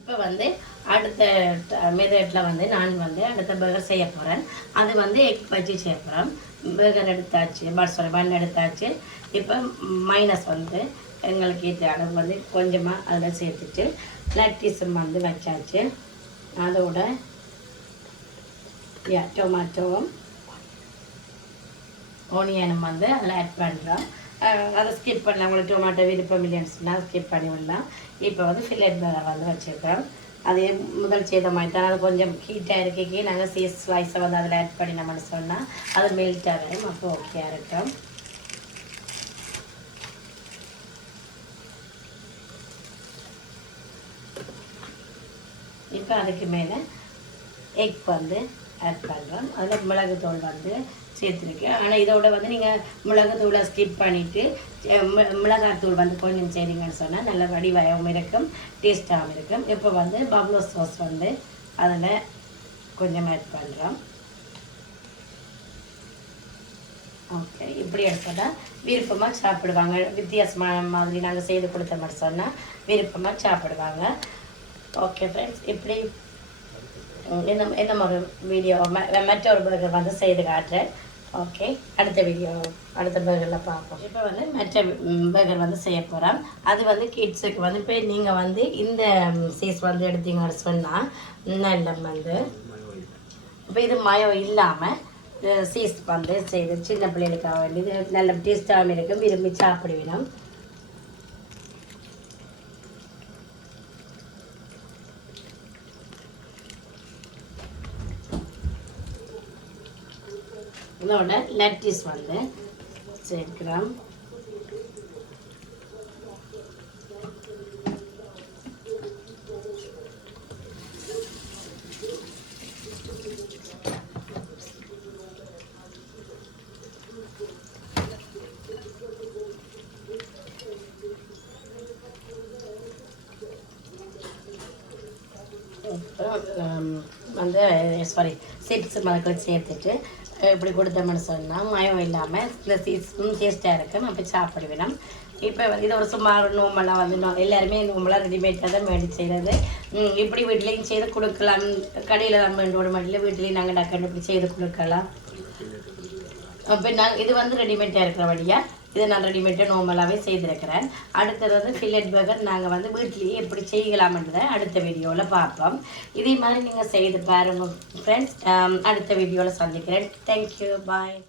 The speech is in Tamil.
இப்போ வந்து அடுத்த மெத்தடில் வந்து நான் வந்து அடுத்த பர்கர் செய்ய போகிறேன். அது வந்து எக் வச்சு செய்ய போகிறேன். பர்கர் எடுத்தாச்சு, பன் எடுத்தாச்சு. இப்போ மைனஸ் வந்து எங்களுக்கு ஏற்ற அளவு வந்து கொஞ்சமாக அதில் சேர்த்துட்டு லட்டீஸும் வந்து வச்சாச்சு. அதோட டொமேட்டோவும் ஓனியனும் வந்து அதில் ஆட் பண்ணுறோம். அதை ஸ்கிப் பண்ணலாம், உங்களுக்கு டொமேட்டோ விருப்பம் இல்லைன்னு சொன்னால் ஸ்கிப் பண்ணி விடலாம். இப்போ வந்து ஃபில்லட் பர்கர் வந்து வச்சுருக்கோம். அதே முதல் செய்த மாதிரி தான். அது கொஞ்சம் ஹீட்டாக இருக்கி நாங்கள் சீஸ் ஸ்லைஸை வந்து அதில் ஆட் பண்ணினோம்னு சொன்னால் அது மெல்ட் ஆகும். அப்போ ஓகே இருக்கும். இப்போ அதுக்கு மேலே எக் வந்து ஆட் பண்ணுறோம். அதில் மிளகுத்தூள் வந்து சேர்த்துருக்கேன். ஆனால் இதோட வந்து நீங்கள் மிளகுத்தூளை ஸ்கிப் பண்ணிவிட்டு மிளகாத்தூள் வந்து கொஞ்சம் செய்றீங்கன்னு சொன்னால் நல்ல வடிவாகவும் இருக்கும், டேஸ்ட்டாகவும் இருக்கும். இப்போ வந்து பப்ளோ சாஸ் வந்து அதில் கொஞ்சம் ஆட் பண்ணுறோம். ஓகே, இப்படி எடுத்தால் விருப்பமாக சாப்பிடுவாங்க. வித்தியாசமான மாதிரி நாங்கள் செய்து கொடுத்த மாதிரி சொன்னால் விருப்பமாக சாப்பிடுவாங்க. ஓகே ஃப்ரெண்ட்ஸ், இப்படி என்ன ஒரு வீடியோ மற்றொரு பர்கர் வந்து செய்து காட்டுறேன். ஓகே, அடுத்த பர்கரில் பார்ப்போம். இப்போ வந்து மற்ற பர்கர் வந்து செய்ய போகிறோம். அது வந்து கிட்ஸுக்கு வந்து இப்போ நீங்கள் வந்து இந்த சீஸ் வந்து எடுத்தீங்கன்னு சொன்னால் நல்ல வந்து இப்போ இது மயம் இல்லாமல் சீஸ் வந்து செய்து சின்ன பிள்ளைகளுக்காக வேண்டியது நல்ல டேஸ்ட்டாகவும் இருக்கும், விரும்பி சாப்பிடுவினோம். இதோட லட்டீஸ் வந்து சேர்க்கிறோம். வந்து சிப்ஸ் மரக்கள் சேர்த்துட்டு இப்படி கொடுத்தோம்னு சொன்னால் மயம் இல்லாமல் இந்த சீஸும் டேஸ்ட்டாக இருக்கும். அப்படி சாப்பிடுவேன். இப்போ இது ஒரு சுமார் நோம்பெல்லாம் வந்து எல்லாருமே நோம்பெல்லாம் ரெடிமேடாக தான் மேடி செய்கிறது. இப்படி வீட்லேயும் செய்து கொடுக்கலாம். கடையில் நம்ம ரெண்டு மாட்டில் வீட்லேயும் நாங்கள் டக்குன்னு இப்படி செய்து கொடுக்கலாம். இப்போ இது வந்து ரெடிமேடாக இருக்கிற வழியாக இதை நான் ரெடிமேடாக நோம்பலாகவே செய்திருக்கிறேன். அடுத்தது வந்து ஃபில்லட் பர்கர் நாங்கள் வந்து வீட்லேயே எப்படி செய்யலாம்ன்றதை அடுத்த வீடியோவில் பார்ப்போம். இதே மாதிரி நீங்கள் செய்து பாருங்கள் ஃப்ரெண்ட்ஸ். அடுத்த வீடியோவில் சந்திக்கிறேன். தேங்க்யூ, பாய்.